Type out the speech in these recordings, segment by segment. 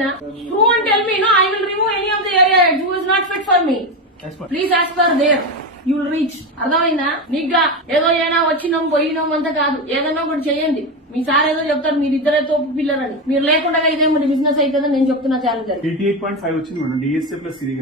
అర్థమైందా? True and tell me, no, I will remove any of the area heads who is not fit for me. Please ask her there. You will reach. అర్థమైందా? నీగా ఏదో అయినా వచ్చినాం పోయినాం అంతా కాదు, ఏదైనా ఒకటి చేయండి. మీ సార్ ఏదో చెప్తారు మీరిద్దరే తోపు పిల్లరని, మీరు లేకుండా ఇదే మరి బిజినెస్ అవుతుందని నేను చెప్తున్నా. ఛాలెంజ్ 88.5 వచ్చింది మేడం. డిఎస్ఏ ప్లస్ ఇది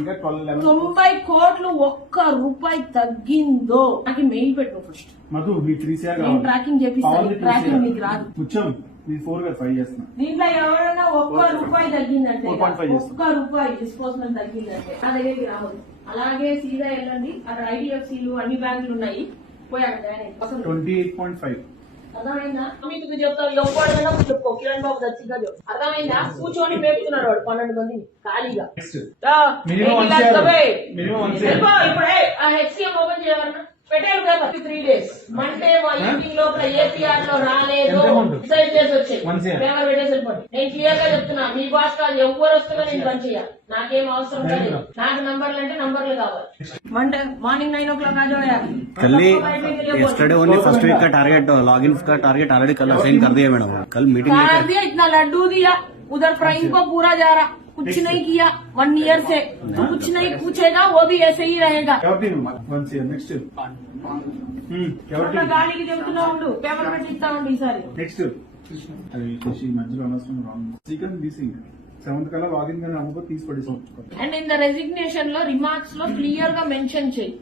ఇంకా 90 కోట్లు ఒక్క రూపాయి తగ్గిందో నాకు మెయిల్ పెట్టు ఫస్ట్. మధు మీ 3CR నేను ట్రాకింగ్ చేపిస్తాను. ట్రాకింగ్ మీకు రాదు. కూర్చోం మీ 4 గా 5 చేస్తున్నా. దీంట్లో ఎవరైనా ఒక్క రూపాయి తగ్గిందంటే, ఒక్క రూపాయి డిస్పోజల్ తగ్గిందంటే నా దగ్గరికి రావద్దు. అలాగే సీదా వెళ్ళండి, అక్కడ IDFCలు అన్ని బ్యాంకులు ఉన్నాయి, పోయాడు 28.5. అర్థమైందా? మీకు చెప్తాను, ఎవరైనా చెప్పుకో. కిరణ్ బాబు దచ్చిగా చెప్పు. అర్థమైందా? కూర్చొని మేపుతున్నాడు వాడు 12 మందిని ఖాళీగా. ఇప్పుడే ఆ HCM ఓపెన్ చేయాలన్నా పెట్టారు కదా 3 days. మండే మా ఈవినింగ్ లోపల APR లో రాలేదు డిసైడ్ చేసి వచ్చాయి. పేపర్ పెట్టేసి వెళ్ళిపోండి. నేను క్లియర్ గా చెప్తున్నా, మీ బాస్ కాదు, ఎవరు వస్తుందో నేను పని చేయాలి. నాకేం అవసరం లేదు. నాకు నంబర్లు అంటే నంబర్లు కావాలి. మండే మార్నింग 9 o'clock आ जाओ यार. कल yesterday only first week का टारगेट लॉगिन का टारगेट ऑलरेडी कल असाइन कर दिया मैडम. कल मीटिंग कर दिया, इतना लड्डू दिया उधर प्राइम को पूरा जा रहा, कुछ नहीं किया 1 year से. तो कुछ नहीं पूछेगा, वो भी ऐसे ही रहेगा. నెక్స్ట్ గాలికి చెబుతున్నా ఉండు, పేపర్ పెట్టి ఇస్తా ఉండు ఈసారి. నెక్స్ట్ అది చేసి మధ్యలో అనవసరం రాంగ్ సీక్వెన్స్ తీసింగ్ 7th కల్లా లాగిన్ కానీ అమ్మకో తీసి పడేసాం. అండ్ ఇన్ ద రెసిగ్నేషన్ లో రిమార్క్స్ లో క్లియర్ గా మెన్షన్ చేయి,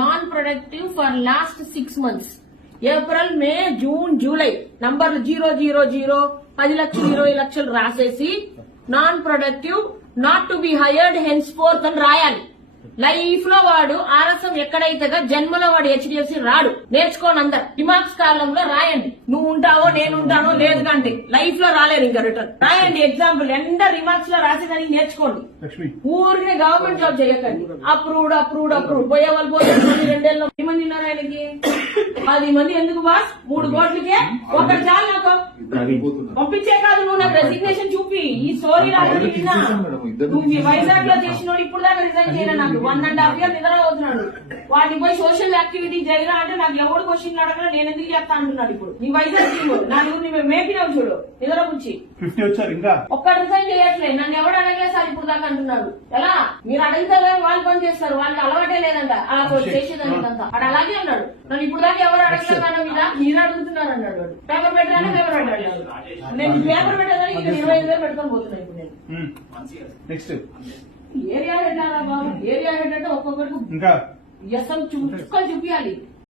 non productive for last 6 months. April, May, June, July నంబర్లు 000 10 లక్షలు 20 లక్షలు రాసేసి non productive not to be hired hence fourth అని రాయాలి. లైఫ్ లో వాడు ఆర్ఎస్ఎం ఎక్కడైతే జన్మలో వాడు HDFC రాడు. నేర్చుకోండి అందరు. రిమార్క్స్ కాలంలో రాయండి, నువ్వు ఉంటావో నేను ఉంటానో లేదు కంటే లైఫ్ లో రాలేరు ఇంకా రిటర్న్. రాయండి ఎగ్జాంపుల్ ఎంత రిమార్క్స్ లో రాసేదానికి నేర్చుకోండి. ఊరికే గవర్నమెంట్ జాబ్ చేయకండి. అప్రూవ్డ్ అప్రూవ్డ్ అప్రూవ్డ్ పోయే వాళ్ళు పోతే 2 మంది ఉన్నారు ఆయనకి. 10 మంది ఎందుకు బాస్? 3 కోట్లకే ఒకటి చాలు నాకు. పంపించే కాదు, నువ్వు నాకు రెసిగ్నేషన్ చూపి ఈ స్టోరీ రాదు. నువ్వు వైజాగ్ లో చేసినోడు ఇప్పుడు దాకా రిజైన్ చేయరా? నాకు 1.5 year నిద్ర అవుతున్నాడు. వాటిని పోయి సోషల్ యాక్టివిటీ చేయరా అంటే నాకు ఎవరు క్వశ్చన్ అడగరా, నేను ఎందుకు చెప్తా అంటున్నాడు. ఇప్పుడు నీ వైజాగ్ టీమ్ నలుగురిని మేపినావు చూడు, నిద్ర కూర్చి 50 వచ్చారు. ఇంకా ఒక్క రిజైన్ చేయట్లేదు, నన్ను ఎవరు అడగలేదు సార్ ఇప్పుడు దాకా అంటున్నాడు. ఎలా మీరు అడిగితే వాళ్ళు పని చేస్తారు, వాళ్ళకి అలవాటే లేదంట అలా చేసేదానికంతా. వాడు అలాగే అన్నాడు, నన్ను ఇప్పుడు దాకా ఎవరు అడగలేదు అన్న మీద మీరు అడుగుతున్నారు అన్నాడు. వాడు పేపర్ పెట్టాలని పేపర్ పెట్టాడు. నేను పేపర్ పెట్టేదానికి 25,000 పెట్టుకొని పోతున్నాను ఇప్పుడు నేను. నెక్స్ట్ ఏరియా హెడ్ అలా బాబు, ఏరియా హెడ్ అంటే ఒక్కొక్కరికి ఇంకా చూసుకొని చూపించాలి.